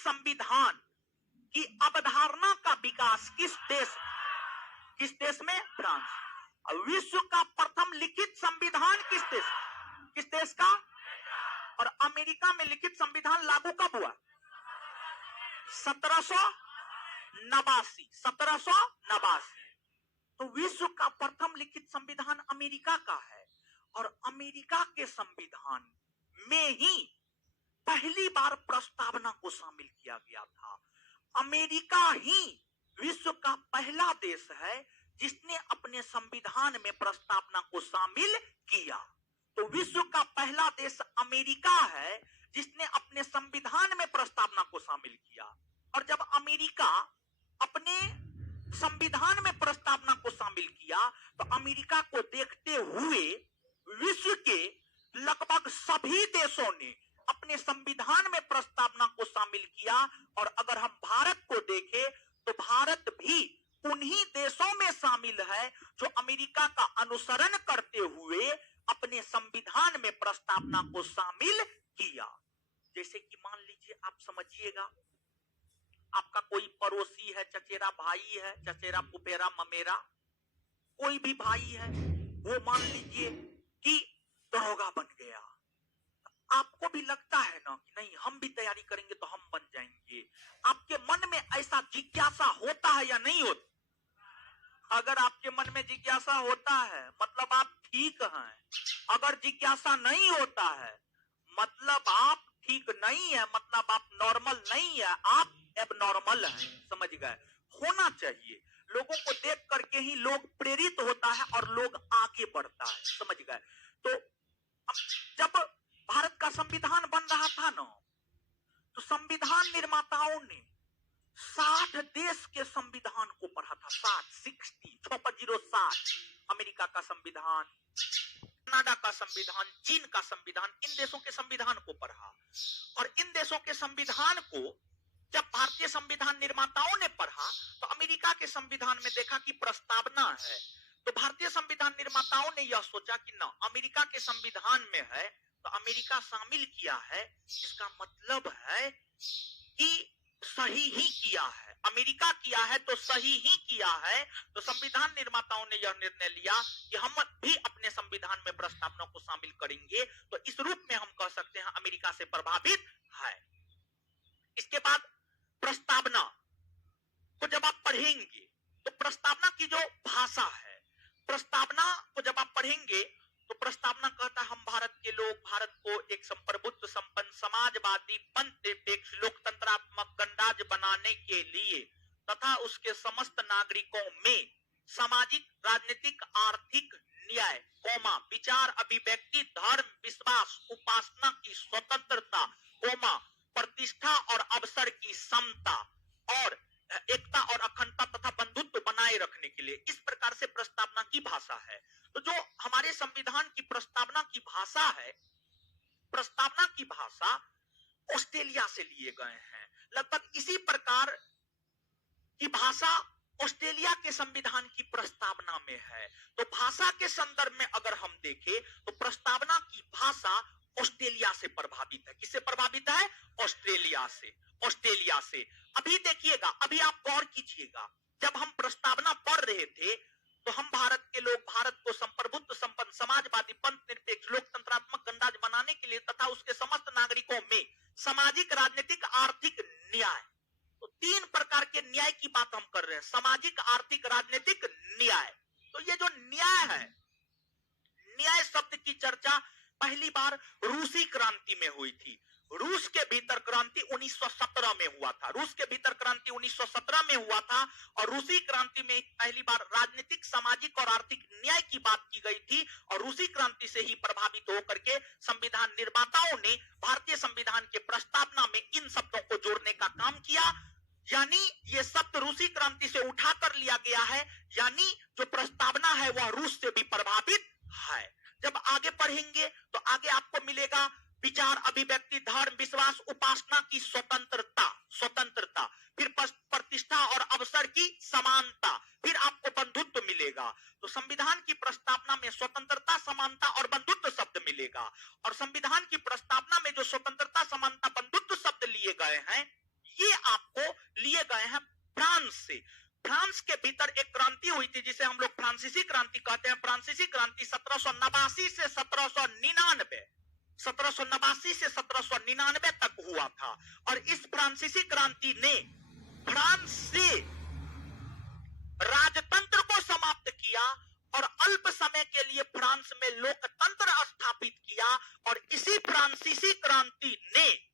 संविधान की अवधारणा का विकास किस देश में? फ्रांस। विश्व का प्रथम लिखित संविधान किस देश का? और अमेरिका में लिखित संविधान लागू कब हुआ? 1789। तो विश्व का प्रथम लिखित संविधान अमेरिका का है और अमेरिका के संविधान में ही पहली बार प्रस्तावना को शामिल किया गया था। अमेरिका ही विश्व का पहला देश है जिसने अपने संविधान में प्रस्तावना को शामिल किया। तो विश्व का पहला देश अमेरिका है जिसने अपने संविधान में प्रस्तावना को शामिल किया। और जब अमेरिका अपने संविधान में प्रस्तावना को शामिल किया तो अमेरिका को देखते हुए विश्व के लगभग सभी देशों ने अपने संविधान में प्रस्तावना को शामिल किया। और अगर हम भारत को देखें तो भारत भी उन्हीं देशों में शामिल है जो अमेरिका का अनुसरण करते हुए अपने संविधान में प्रस्तावना को शामिल किया। जैसे कि मान लीजिए, आप समझिएगा, आपका कोई पड़ोसी है, चचेरा भाई है, चचेरा पुपेरा ममेरा, कोई भी भाई है, वो मान लीजिए कि दरोगा बन गया। आपको भी लगता है ना कि नहीं, हम भी तैयारी करेंगे तो हम बन जाएंगे। आपके मन में ऐसा जिज्ञासा होता है या नहीं होता? अगर आपके मन में जिज्ञासा होता है मतलब आप ठीक हैं, अगर जिज्ञासा नहीं होता है मतलब आप ठीक नहीं है, मतलब आप नॉर्मल नहीं है, आप एबनॉर्मल हैं। समझ गए? होना चाहिए। लोगों को देख करके ही लोग प्रेरित होता है और लोग आगे बढ़ता है। समझ गए? तो जब भारत का संविधान बन रहा था ना, तो संविधान निर्माताओं ने 60 देश के संविधान को पढ़ा था। 60 अमेरिका का संविधान, कनाडा का संविधान, चीन का संविधान, इन देशों के संविधान को पढ़ा। और इन देशों के संविधान को जब भारतीय संविधान निर्माताओं ने पढ़ा तो अमेरिका के संविधान में देखा कि प्रस्तावना है। तो भारतीय संविधान निर्माताओं ने यह सोचा कि ना, अमेरिका के संविधान में है तो अमेरिका शामिल किया है, इसका मतलब है कि सही ही किया है, अमेरिका किया है तो सही ही किया है। तो संविधान निर्माताओं ने यह निर्णय लिया कि हम भी अपने संविधान में प्रस्तावना को शामिल करेंगे। तो इस रूप में हम कह सकते हैं अमेरिका से प्रभावित है। इसके बाद प्रस्तावना को जब आप पढ़ेंगे तो प्रस्तावना की जो भाषा है, प्रस्तावना को जब आप पढ़ेंगे तो प्रस्तावना कहता है हम भारत के लोग भारत को एक संप्रभुत्व संपन्न समाजवादी पंथनिरपेक्ष लोकतंत्रात्मक गणराज्य बनाने के लिए तथा उसके समस्त नागरिकों में सामाजिक राजनीतिक आर्थिक न्याय कोमा विचार अभिव्यक्ति धर्म विश्वास उपासना की स्वतंत्रता कोमा प्रतिष्ठा और अवसर की समता और एकता और अखंडता तथा बंधुत्व बनाए रखने के लिए, इस प्रकार से प्रस्तावना की भाषा है। तो जो हमारे संविधान की प्रस्तावना की भाषा है, प्रस्तावना की भाषा ऑस्ट्रेलिया से लिए गए हैं। लगभग इसी प्रकार की भाषा ऑस्ट्रेलिया के संविधान की प्रस्तावना में है। तो भाषा के संदर्भ में अगर हम देखें तो प्रस्तावना की भाषा ऑस्ट्रेलिया से प्रभावित है। किससे प्रभावित है? ऑस्ट्रेलिया से। ऑस्ट्रेलिया से। अभी देखिएगा, अभी आप गौर कीजिएगा, जब हम प्रस्तावना पढ़ रहे थे तो हम भारत के लोग भारत को संप्रभुत्व संपन्न समाजवादी पंथनिरपेक्ष लोकतंत्रात्मक गणराज्य बनाने के लिए तथा उसके समस्त नागरिकों में सामाजिक राजनीतिक आर्थिक न्याय, तो 3 प्रकार के न्याय की बात हम कर रहे हैं, सामाजिक आर्थिक राजनीतिक न्याय। तो ये जो न्याय है, न्याय शब्द की चर्चा पहली बार रूसी क्रांति में हुई थी। रूस के भीतर क्रांति 1917 में हुआ था। रूस के भीतर क्रांति 1917 में हुआ था और रूसी क्रांति में पहली बार राजनीतिक सामाजिक और आर्थिक न्याय की बात की गई थी। और रूसी क्रांति से ही प्रभावित होकर के संविधान निर्माताओं ने भारतीय संविधान के प्रस्तावना में इन शब्दों को जोड़ने का काम किया। यानी ये शब्द रूसी क्रांति से उठा कर लिया गया है, यानी जो प्रस्तावना है वह रूस से भी प्रभावित है। जब आगे पढ़ेंगे तो आगे आपको मिलेगा विचार अभिव्यक्ति धर्म विश्वास उपासना की स्वतंत्रता, स्वतंत्रता, फिर प्रतिष्ठा और अवसर की समानता, फिर आपको बंधुत्व मिलेगा। तो संविधान की प्रस्तावना में स्वतंत्रता समानता और बंधुत्व शब्द मिलेगा। और संविधान की प्रस्तावना में जो स्वतंत्रता समानता बंधुत्व शब्द लिए गए हैं, ये आपको लिए गए हैं फ्रांस से। फ्रांस के भीतर एक क्रांति हुई थी जिसे हम लोग फ्रांसीसी क्रांति कहते हैं। फ्रांसीसी क्रांति 1789 से 1799 से 1799 तक हुआ था। और इस फ्रांसीसी क्रांति ने फ्रांस से राजतंत्र को समाप्त किया और अल्प समय के लिए फ्रांस में लोकतंत्र स्थापित किया। और इसी फ्रांसीसी क्रांति ने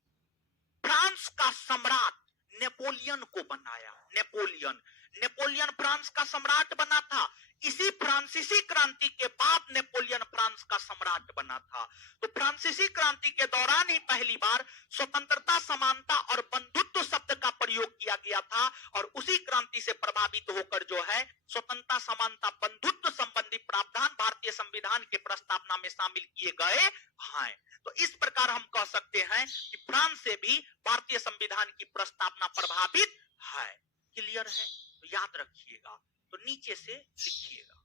फ्रांस का सम्राट नेपोलियन को बनाया। नेपोलियन फ्रांस का सम्राट बना था। इसी फ्रांसीसी क्रांति के बाद नेपोलियन फ्रांस का सम्राट बना था। तो फ्रांसीसी क्रांति के दौरान ही पहली बार स्वतंत्रता, समानता और बंधुत्व शब्द का प्रयोग किया गया था। और उसी क्रांति से प्रभावित होकर जो है स्वतंत्रता, समानता, बंधुत्व संबंधी प्रावधान भारतीय संविधान के प्रस्तावना में शामिल किए गए हैं। तो इस प्रकार हम कह सकते हैं कि फ्रांस से भी भारतीय संविधान की प्रस्तावना प्रभावित है। क्लियर है? तो याद रखिएगा। तो नीचे से लिखिएगा,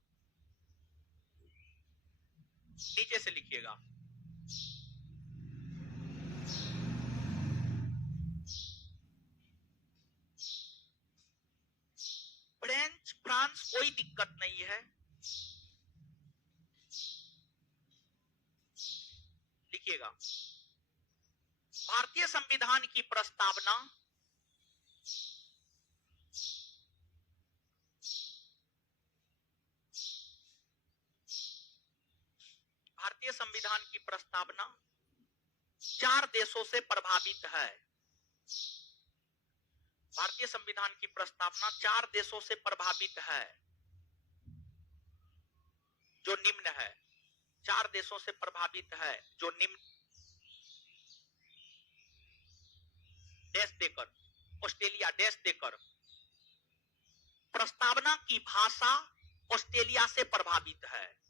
नीचे से लिखिएगा। फ्रांस कोई दिक्कत नहीं है। लिखिएगा, भारतीय संविधान की प्रस्तावना भारतीय संविधान की प्रस्तावना 4 देशों से प्रभावित है। भारतीय संविधान की प्रस्तावना 4 देशों से प्रभावित है, जो निम्न है। 4 देशों से प्रभावित है, जो निम्न डैश देकर, ऑस्ट्रेलिया डैश देकर। प्रस्तावना की भाषा ऑस्ट्रेलिया से प्रभावित है।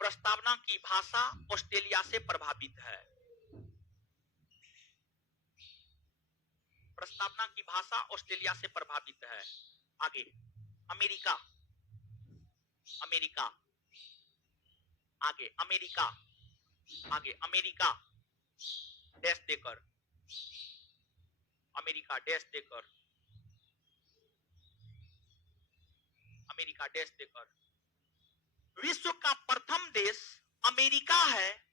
प्रस्तावना की भाषा ऑस्ट्रेलिया से प्रभावित है। प्रस्तावना की भाषा ऑस्ट्रेलिया से प्रभावित है। आगे अमेरिका, अमेरिका, आगे अमेरिका, आगे अमेरिका डैश देकर, अमेरिका डैश देकर, अमेरिका डैश देकर। विश्व का प्रथम देश अमेरिका है।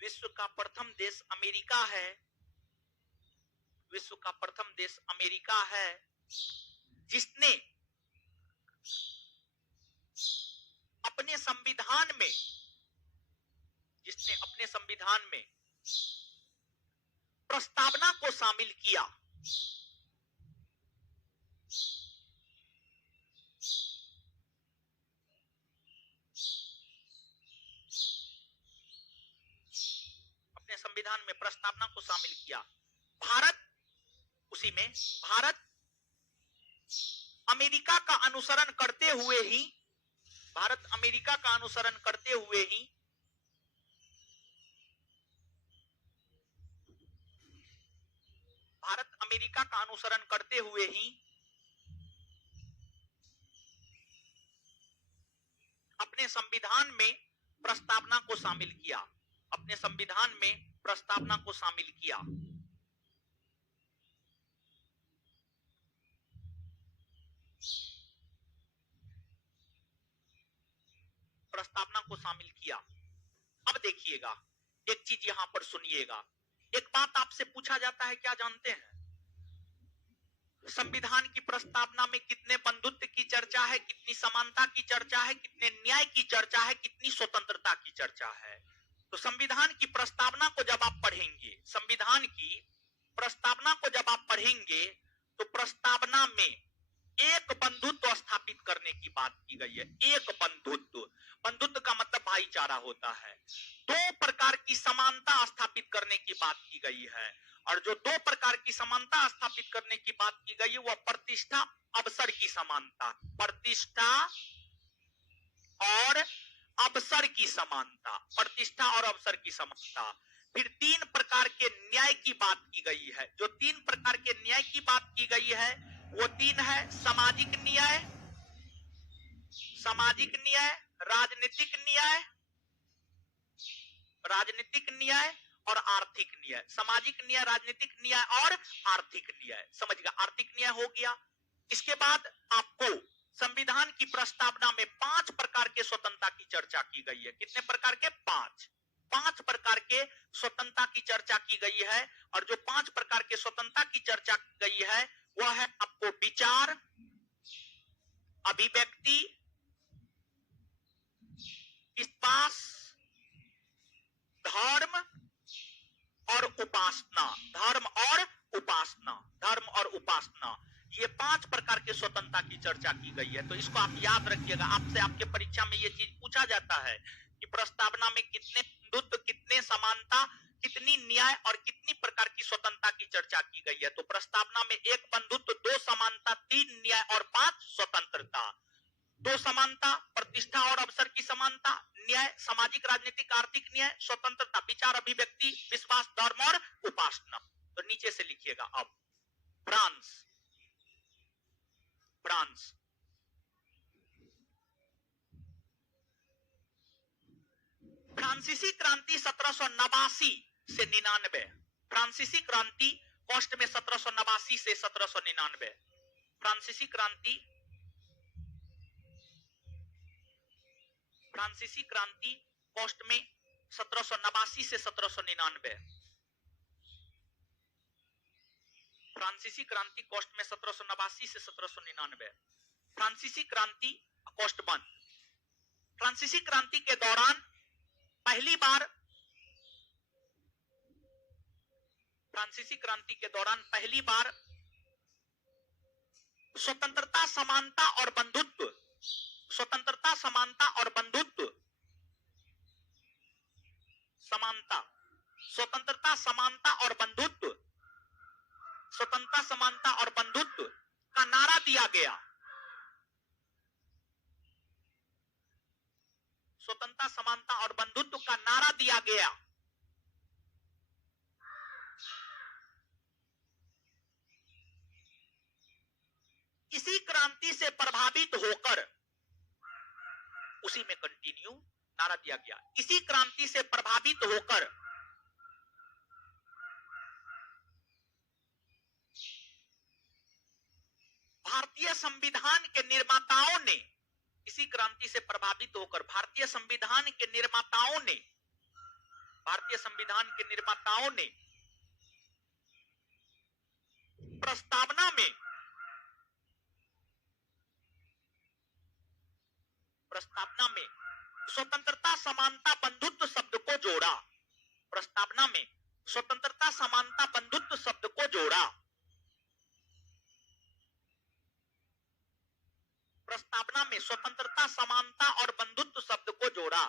विश्व का प्रथम देश अमेरिका है। विश्व का प्रथम देश अमेरिका है, जिसने अपने संविधान में, जिसने अपने संविधान में प्रस्तावना को शामिल किया। अपने संविधान में प्रस्तावना को शामिल किया। भारत उसी में, भारत अमेरिका का अनुसरण करते हुए ही, भारत अमेरिका का अनुसरण करते हुए ही भारत अमेरिका का अनुसरण करते हुए ही अपने संविधान में प्रस्तावना को शामिल किया। अपने संविधान में प्रस्तावना को शामिल किया। प्रस्तावना को शामिल किया। अब देखिएगा, एक चीज यहां पर सुनिएगा। एक बात आपसे पूछा जाता है, क्या जानते हैं? संविधान की प्रस्तावना में कितने बंधुत्व की चर्चा है, कितनी समानता की चर्चा है, कितने न्याय की चर्चा है, कितनी स्वतंत्रता की चर्चा है। तो संविधान की प्रस्तावना को जब आप पढ़ेंगे, संविधान की प्रस्तावना को जब आप पढ़ेंगे, तो प्रस्तावना में एक बंधुत्व स्थापित करने की बात की गई है। एक बंधुत्व, बंधुत्व का मतलब भाईचारा होता है। 2 प्रकार की समानता स्थापित करने की बात की गई है। और जो 2 प्रकार की समानता स्थापित करने की बात की गई है, वह प्रतिष्ठा, अवसर की समानता, प्रतिष्ठा और अवसर की समानता, प्रतिष्ठा और अवसर की समानता। फिर 3 प्रकार के न्याय की बात की गई है। जो 3 प्रकार के न्याय की बात की गई है, वो 3 है: सामाजिक न्याय, सामाजिक न्याय, राजनीतिक न्याय, राजनीतिक न्याय और आर्थिक न्याय, सामाजिक न्याय, राजनीतिक न्याय और आर्थिक न्याय। समझ गया, आर्थिक न्याय हो गया। इसके बाद आपको संविधान की प्रस्तावना में 5 प्रकार के स्वतंत्रता की चर्चा की गई है। कितने प्रकार के? 5 प्रकार के स्वतंत्रता की चर्चा की गई है। और जो 5 प्रकार के स्वतंत्रता की चर्चा की गई है वह है आपको विचार, अभिव्यक्ति, विश्वास, धर्म और उपासना। धर्म और उपासना, धर्म और उपासना, ये 5 प्रकार के स्वतंत्रता की चर्चा की गई है। तो इसको आप याद रखिएगा। आपसे आपके परीक्षा में ये चीज पूछा जाता है कि प्रस्तावना में कितने बंधुत्व, कितने समानता, कितनी न्याय और कितनी प्रकार की स्वतंत्रता की चर्चा की गई है। तो प्रस्तावना में 1 बंधुत्व, 2 समानता, 3 न्याय और 5 स्वतंत्रता। 2 समानता, प्रतिष्ठा और अवसर की समानता, न्याय, सामाजिक, राजनीतिक, आर्थिक न्याय, स्वतंत्रता, विचार, अभिव्यक्ति, विश्वास, धर्म और उपासना। तो नीचे से लिखिएगा अब फ्रांस। फ्रांस, फ्रांसीसी क्रांति 1789 से 99। फ्रांसीसी क्रांति कॉस्ट में 1789 से 1799। फ्रांसीसी क्रांति, फ्रांसीसी क्रांति कॉस्ट में 1789 से 1799। फ्रांसीसी क्रांति कॉस्ट में 1789 से 1799। फ्रांसीसी क्रांति कॉस्ट 1। फ्रांसीसी क्रांति के दौरान पहली बार, फ्रांसीसी क्रांति के दौरान पहली बार स्वतंत्रता, समानता और बंधुत्व, स्वतंत्रता, समानता और बंधुत्व, समानता, स्वतंत्रता, समानता और बंधुत्व, स्वतंत्रता, समानता और बंधुत्व का नारा दिया गया। स्वतंत्रता, समानता और बंधुत्व का नारा दिया गया। इसी क्रांति से प्रभावित होकर, उसी में कंटिन्यू नारा दिया गया। इसी क्रांति से प्रभावित होकर भारतीय संविधान के निर्माताओं ने, इसी क्रांति से प्रभावित होकर भारतीय संविधान के निर्माताओं ने, भारतीय संविधान के निर्माताओं ने प्रस्तावना में, प्रस्तावना में स्वतंत्रता, समानता, बंधुत्व शब्द को जोड़ा। प्रस्तावना में स्वतंत्रता, समानता, बंधुत्व शब्द को जोड़ा। प्रस्तावना में स्वतंत्रता, समानता और बंधुत्व शब्द को जोड़ा।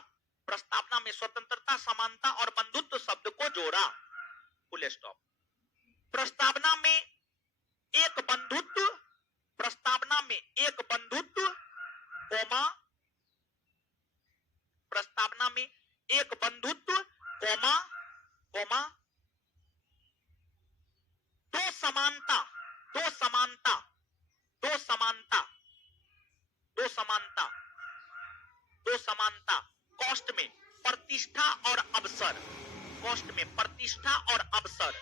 प्रस्तावना में स्वतंत्रता, समानता और बंधुत्व शब्द को जोड़ा। Full stop. प्रस्तावना में एक बंधुत्व, प्रस्तावना में एक बंधुत्व, कोमा, प्रस्तावना में एक बंधुत्व, कोमा, कोमा, 2 समानता, 2 समानता, 2 समानता, 2 समानता, 2 समानता, कॉस्ट में प्रतिष्ठा और अवसर, कॉस्ट में प्रतिष्ठा और अवसर,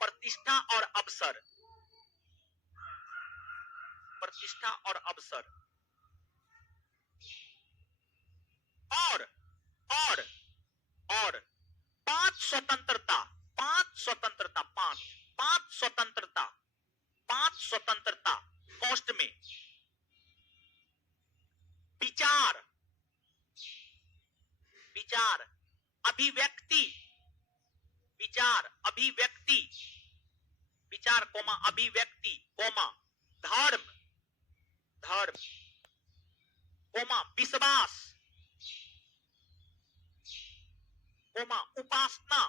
प्रतिष्ठा और अवसर, प्रतिष्ठा और अवसर, और 5 स्वतंत्रता, 5 स्वतंत्रता, 5 स्वतंत्रता, 5 स्वतंत्रता, कॉस्ट में विचार, विचार, अभिव्यक्ति, विचार, अभिव्यक्ति, विचार कोमा अभिव्यक्ति, कोमा धर्म, धर्म, कोमा विश्वास, कोमा उपासना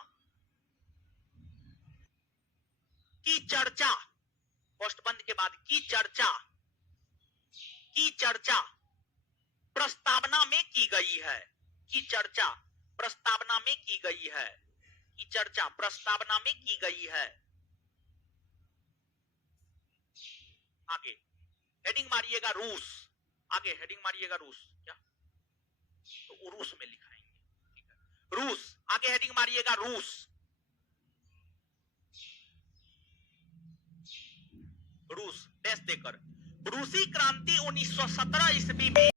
की चर्चा, पोस्ट बंद के बाद की चर्चा, की चर्चा प्रस्तावना में की गई है। की चर्चा प्रस्तावना में की गई है। की चर्चा प्रस्तावना में की गई है। आगे हेडिंग मारिएगा रूस, आगे हेडिंग मारिएगा रूस, क्या तो रूस में लिखाएंगे, ठीक है। रूस, आगे हेडिंग मारिएगा रूस। रूस डैश देकर रूसी क्रांति 1917 ईस्वी में